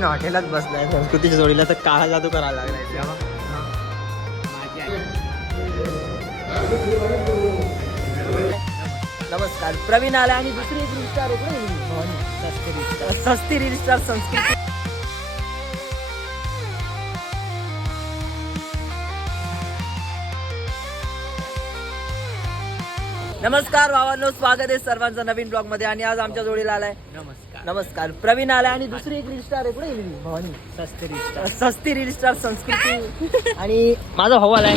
नवीन हॉटेलात बसलाय. संस्कृतीच्या जोडीला तर काळा जादू करायला लागलाय तेव्हा. नमस्कार. प्रवीण आला आणि दुसरी एक रील स्टार सस्ती रील स्टार संस्कृती. नमस्कार भावांनो स्वागत आहे सर्वांचं नवीन ब्लॉगमध्ये आणि आज आमच्या जोडीला आलाय नमस्कार. नमस्कार. प्रवीण आलाय आणि दुसरी एक रील स्टार आहे. कुठे गेली भवानी. सस्तरी सस्ती रील स्टार संस्कृती. आणि माझा भाऊ आलाय.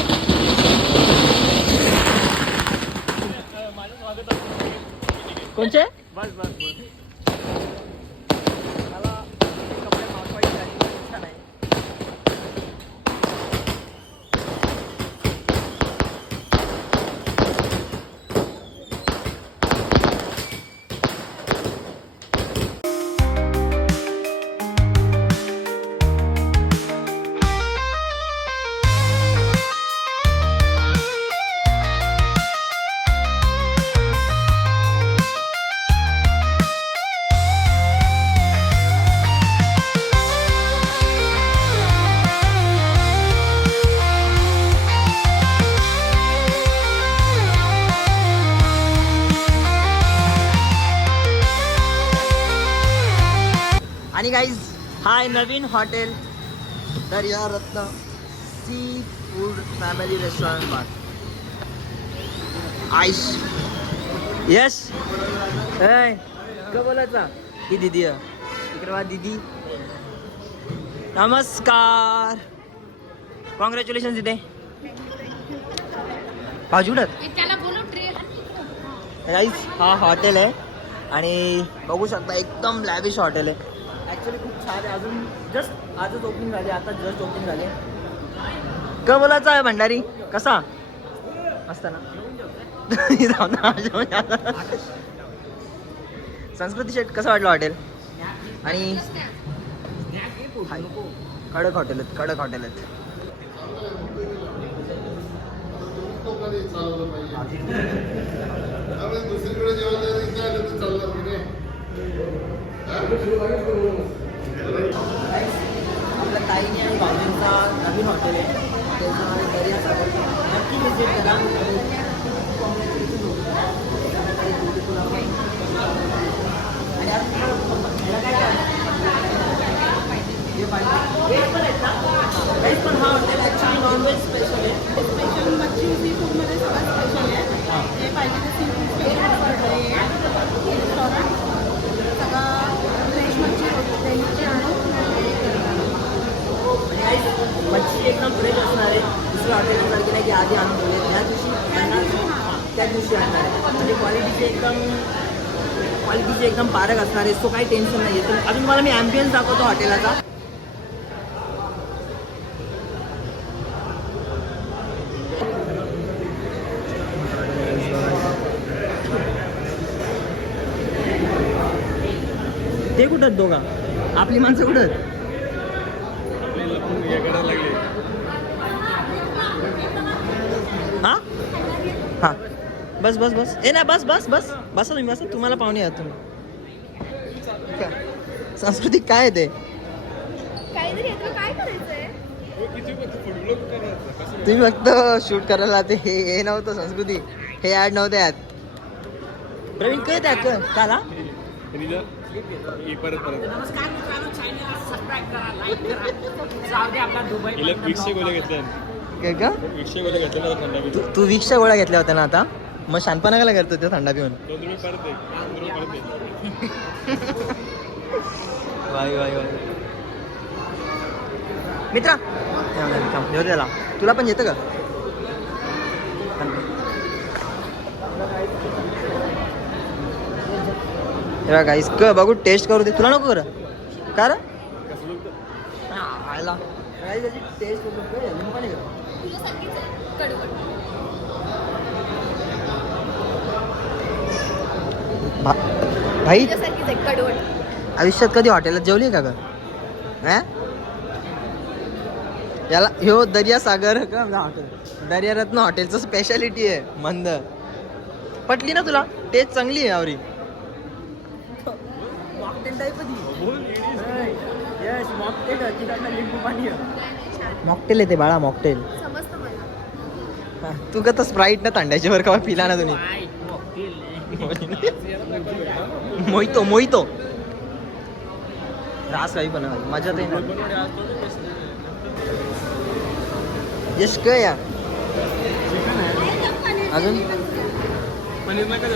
कोणचे? बस बस बस. हा आहे नवीन hotel Darya Ratna seafood family restaurant bar आईश. Yash. ऐ का बोलायचा. ही दिदी. इकडे वा दिदी. नमस्कार. कॉंग्रॅच्युलेशन तिथे बाजूडत हा हॉटेल आहे आणि बघू शकता एकदम लॅविश हॉटेल आहे. ॲक्च्युली खूप छान आहे. अजून जस्ट आजच ओपनिंग झाली आता जस्ट ओपनिंग झाली. का बोलायचं आहे भंडारी? कसा? मस्त ना. संस्कृती शेट कसं वाटलं हॉटेल? आणि. कडक हॉटेल आहेत कडक हॉटेल आहेत. आपल्या ताईने आणि भाऊजींचा नवीन हॉटेल आहे. दर्या सागर नक्की विजिट करा. आणि आज तुम्हाला काय हे पाहिजे व्हेज पण आहेत ना व्हेज पण हा hotel actually non veg special आहे स्पेशल मच्छी सी फूडमध्ये सगळं स्पेशल आहे हे पाहिजे ते सी फूड स्पेशल रेस्टॉरंट सगळं फ्रेश मच्छी डेलीची आणून आणि guys, मच्छी एकदम फ्रेश असणार आहे दुसऱ्या हॉटेलसारखी नाही की आधी आणून ठेवले त्या दिवशी आणणार हां, त्या दिवशी आणणार आहे. म्हणजे क्वालिटीचे एकदम क्वालिटीचे एकदम पारक असणार आहे. सो काही टेन्शन नाही आहे तर अजून तुम्हाला मी ॲम्बियन्स दाखवतो हॉटेलाचा ते कुठं दोघा? आपली माणसं कुठं आहेत? हा हा बस बस बस. ए नाही बस बस बस. बसा तुम्ही बसा. तुम्हाला पाहुणे आहात तुम्ही. सांस्कृतिक काय आहे ते? करायचंय? तुम्ही फक्त शूट करायला ते हे हे नव्हतं संस्कृती. हे ऍड नव्हते यात. प्रवीण काय त्यात काला? परत परत. नमस्कार मित्रांनो चॅनलला सबस्क्राईब करा लाईक करा. जाऊ दे आपला दुबई वीसशे गोळे घेतले काय का वीसशे गोळे घेतले ना थंडा तू वीसच्या गोळ्या घेतल्या होत्या ना आता? मग शानपणा काय करतो ते थंडा पिऊन. वाई वाई वाई. मित्रा. घेऊ त्याला. तुला पण येतं का? तेव्हा गाईस क बघू टेस्ट करू दे. तुला नको कर का रे? हा, आयला टेस्ट आहे कडवट भाई आहे आयुष्यात कधी हॉटेलात जेवली का ग? हा? याला ह्यो दर्या सागर का हॉटेल दर्या रत्न हॉटेलचं स्पेशालिटी आहे मंद. पटली ना तुला? टेस्ट चांगली आहे आवरी. यस मॉकटेल तिकडनं लिंबू पाणी मॉकटेल येते बाळा मॉकटेल तू का तर स्प्राईट ना तांड्याची वर का पिला ना तुम्ही? काय मोहितो मोहितो रास काही पण मजा तर येणार यश काय या अजून पनीर नका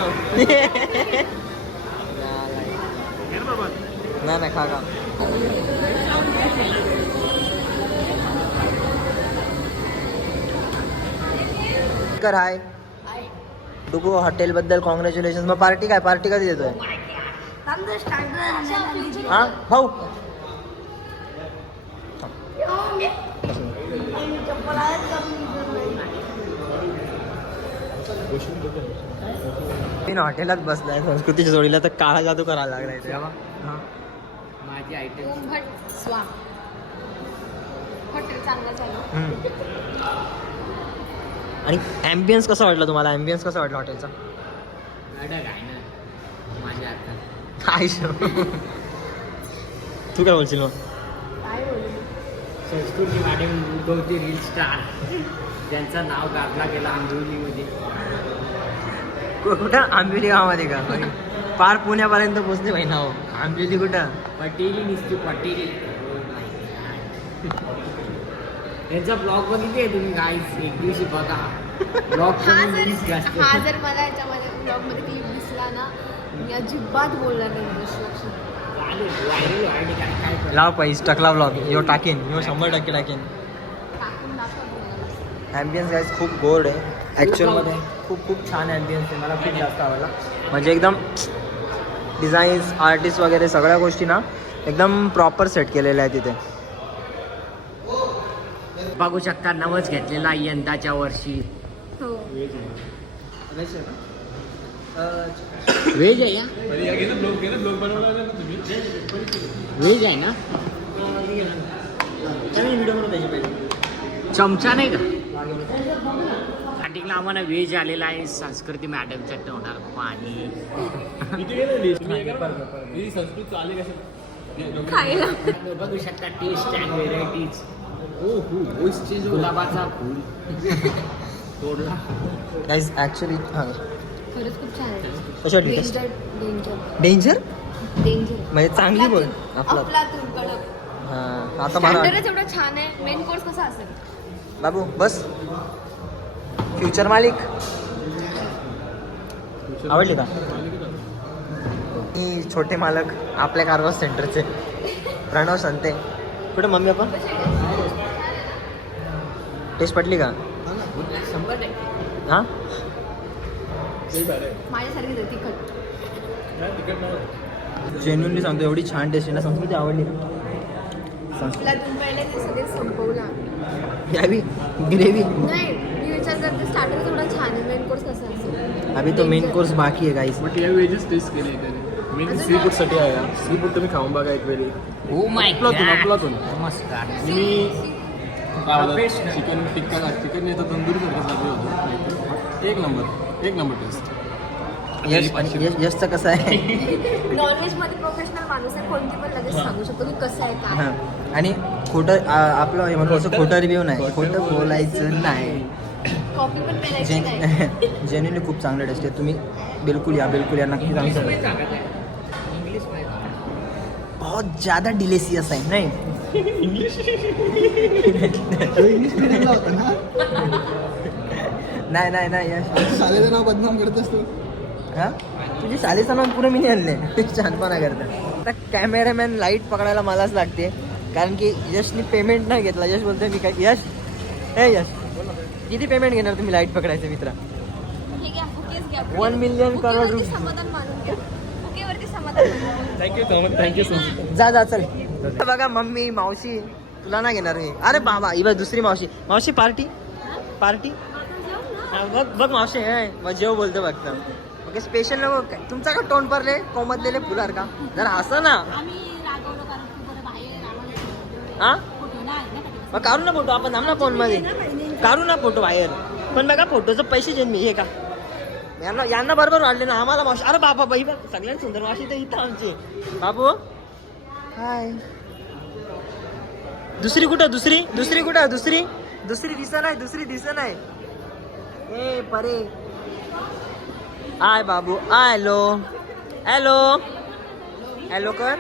नाही नाही खा खा कर हाय डुगू हॉटेल बद्दल कॉंग्रॅच्युलेशन मग पार्टी काय? पार्टी कधी देतोय? हा? भाऊ मी ना हॉटेलात बसलाय संस्कृतीच्या जोडीला तर काळा जादू करायला लागलाय ते हा. हा. माझी आयटम हॉटेल चांगलं झालं. आणि ॲम्बियन्स कसा वाटला तुम्हाला? ॲम्बियन्स कसा वाटला हॉटेलचा काय शो? तू काय बोलशील मग? काय बोलू? संस्कृती मॅडम उद्भवते रील स्टार ज्यांचं नाव गाजला गेला आंबोलीमध्ये कु- कुठं? आंबिवली गावामध्ये का? पार पुण्यापर्यंत पोहोचले भाई नाव. आंबिवली कुठं? पटेली निसती पटेली. यांचा ब्लॉग बघितले तुम्ही गाईस एक दिवशी बघा. ब्लॉग हा जर हा जर मला याच्यामध्ये ब्लॉगमध्ये क्लिप दिसला ना मी अजिबात बोलणार नाही इंग्लिश काय काय? लाव पैस टकला ब्लॉग यो टाकेन. यो शंभर टक्के टाकेन. ॲम्बियन्स गाईज खूप गोड आहे. ॲक्च्युअलमध्ये खूप खूप छान ॲम्बियन्स आहे. मला खूप जास्त आवडला. म्हणजे एकदम डिझाईन्स आर्टिस्ट वगैरे सगळ्या गोष्टी ना एकदम प्रॉपर सेट केलेल्या आहे तिथे. बघू शकता नवच घेतलेला यंदाच्या वर्षी. हो. व्हेज आहे ना ब्लॉग घे ना ब्लॉग बनवला ना तुम्ही. व्हेज आहे ना? चमचा नाही का? स्टार्टिंगला आम्हाला व्हेज आलेला आहे संस्कृती मॅडमच्या तोंडात पाणी. ही बघू शकता टेस्ट अँड व्हेरायटीज ओ हो गुलाबाचा फूल तोडला गाईज ॲक्च्युली हां. खरंच खूप छान आहे. कशा वाटली taste? Danger danger danger danger म्हणजे चांगली बोल. आपला हां आता मला स्टँडर्डच एवढं छान आहे. मेन कोर्स कसा असेल? बाबू बस. फ्युचर मालिक. आवडली का? मी छोटे मालक आपल्या कारवार सेंटरचे प्रणव संते. कुठे मम्मी आपण? टेस्ट पटली का? शंभर हां? तिखट. नाही जेन्युनली सांगतो एवढी छान टेस्ट आहे ना संस्कृती आवडली. यावी ग्रेव्ही नाही मी विचार करते स्टार्टर थोडा छान आहे मेन कोर्स कसा असेल. अभी तो मेन कोर्स बाकी आहे गाईस बट या वेजेस टेस्ट केले मी सी फूडसाठी आहे. सी फूड तुम्ही खाऊन बघा एक वेळी. ओ माय अफलातून, अफलातून. नमस्कार मी चिकन टिक्का चिकन येतं तंदुरी सारखं चालू होतं. एक नंबर एक नंबर टेस्ट यश यश यशचं कसं आहे? नॉनव्हेजमध्ये प्रोफेशनल माणूस आहे कोणती पण लगेच सांगू शकतो की कसं आहे काय. हां. आणि खोटं आपलं हे म्हणतो असं खोटं रिव्ह्यू नाही. खोटं बोलायचं नाही. पण नाही. जेन्युनली खूप चांगलं टेस्ट आहे. तुम्ही बिलकुल या बिलकुल या. नक्की इंग्लिश शकता. मध्ये सांगत आहे. इंग्लिशमध्ये नाही नाही नाही यश शाळेचं. नाव बदनाम करत असतो हा? तुझी शाळेचं नाव पुढे मी नाही आणले छानपणा करता. आता कॅमेरामॅन लाइट पकडायला मलाच लागते. कारण की यशनी पेमेंट नाही घेतला. यश बोलतोय मी काय? यश? हे यश. किती पेमेंट घेणार तुम्ही लाइट पकडायचं मित्र? हे One million करोड रुपये. Thank you so much thank you so much जा जा चल. बघा मम्मी मावशी तुला नाही घेणार मी. अरे बाबा ही बघ दुसरी मावशी. मावशी पार्टी? पार्टी? बघ बघ मावशी आहे मग जेव बोलतो बघता ओके स्पेशल नको काय? तुमचा का तोंड भरले कोमतलेले फुलार का? जरा हसा ना. हा? मग काढू ना फोटो आपण थांब ना फोनमध्ये काढू ना फोटो बाहेर. पण बघा फोटोचं पैसे देईन मी हे का? यांना यांना बरोबर वाढले ना आम्हाला मावशी अरे बाबा बाई बघ सगळ्यात सुंदर मावशी तर इथं आमची. बाबू हाय. दुसरी कुठं? दुसरी? दुसरी कुठं? दुसरी? दुसरी दिसत नाही दुसरी दिसत नाही. ए परे. आय बाबू. आय हॅलो. हॅलो. हॅलो कर.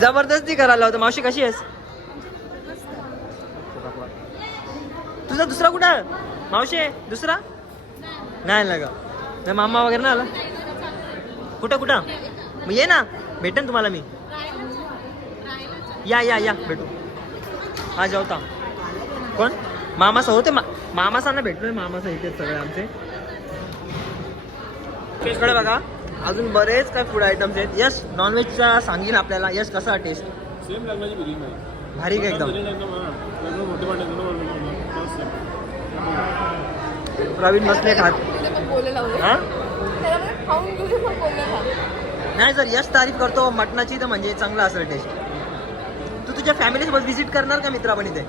जबरदस्ती करायला होतं मावशी कशी आहेस? तुझा दुसरा कुठं? मावशी दुसरा? नाही आला का नाही मामा वगैरे ना आला? कुठं कुठं? मग ये ना. भेटेन तुम्हाला मी. या या या. भेटू. हा जेवता. कोण? मामासा होते? मा मामासांना भेटलोय. मामासा इथे सगळे आमचे. इकडे बघा. अजून बरेच काय फूड आयटम्स आहेत. यस नॉनव्हेजचा सांगीन आपल्याला. यस कसा टेस्ट सेम लग्नाची भारी का एकदम? प्रवीण बसले खात. हा? नाही जर यश तारीफ करतो मटणाची तर म्हणजे चांगला असेल टेस्ट तू तुझ्या फॅमिली सोबत व्हिजिट करणार का मित्रा पण इथे?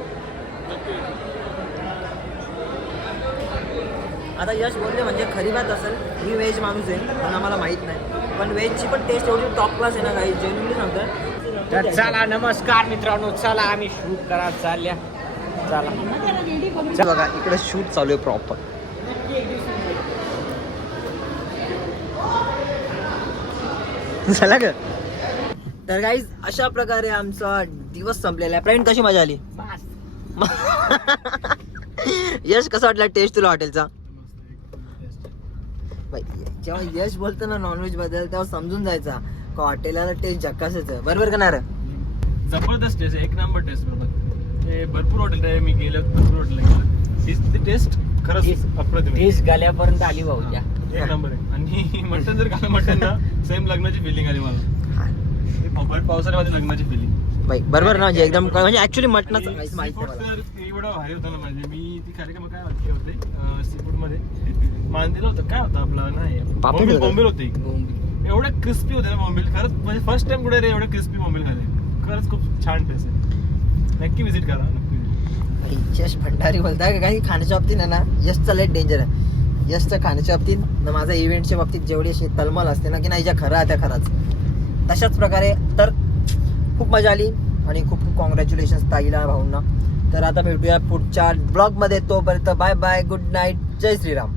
आता यश बोलले म्हणजे खरी बात असेल मी व्हेज माणूस आहे पण आम्हाला माहीत नाही. पण व्हेजची पण टेस्ट एवढी टॉप क्लास आहे ना काही जेन्युअली सांगतोय. तर चला नमस्कार मित्रांनो चला आम्ही शूट करा चालल्या. चला. बघा इकडे शूट चालू आहे प्रॉपर झाला का? तर काही अशा प्रकारे आमचा दिवस संपलेला आहे. फ्रेंड कशी मजा आली? यश कसा वाटला टेस्ट तुला हॉटेलचा जेव्हा यश बोलतो ना नॉनव्हेजबद्दल तेव्हा समजून जायचा. का हॉटेलला टेस्ट जक्कासच आहे. बरोबर का नाही? जबरदस्त टेस्ट एक नंबर टेस्ट बरोबर हे भरपूर हॉटेल आहे. मी गेलो भरपूर हॉटेल गेलो. टेस्ट खरंच. टेस्ट गाल्यापर्यंत आली भाऊच्या एक नंबर आहे. आणि मटन जर खाल्लं मटन ना सेम लग्नाची फिलिंग आली मला. भर पावसाळ्यामध्ये लग्नाची फिलिंग बाई बरोबर ना म्हणजे एकदम म्हणजे ऍक्च्युली मटणाचं माहीत एवढं भारी होतं ना म्हणजे मी ती खाली काय वाटते होते सी फूडमध्ये मांदेल होतं काय होतं आपलं नाही. बोंबील होतं. एवढं क्रिस्पी होते ना बोंबील खरंच म्हणजे फर्स्ट टाइम कुठे रे एवढं क्रिस्पी बोंबील खाले खरंच खूप छान टेस्ट आहे. नक्की विजिट करा नक्की. यश भंडारी बोलताय का काही खाण्याच्या बाबतीत ना यशचं लय डेंजर आहे. यशच्या खाण्याच्या बाबतीत न माझ्या इव्हेंटच्या बाबतीत जेवढी अशी तलमल असते ना की नाही ज्या खरं त्या खराच. तशाच प्रकारे तर खूप मजा आली आणि खूप खूप कॉंग्रॅच्युलेशन ताईला भाऊंना. तर आता भेटूया पुढच्या ब्लॉगमध्ये तोपर्यंत बाय बाय गुड नाईट जय श्रीराम.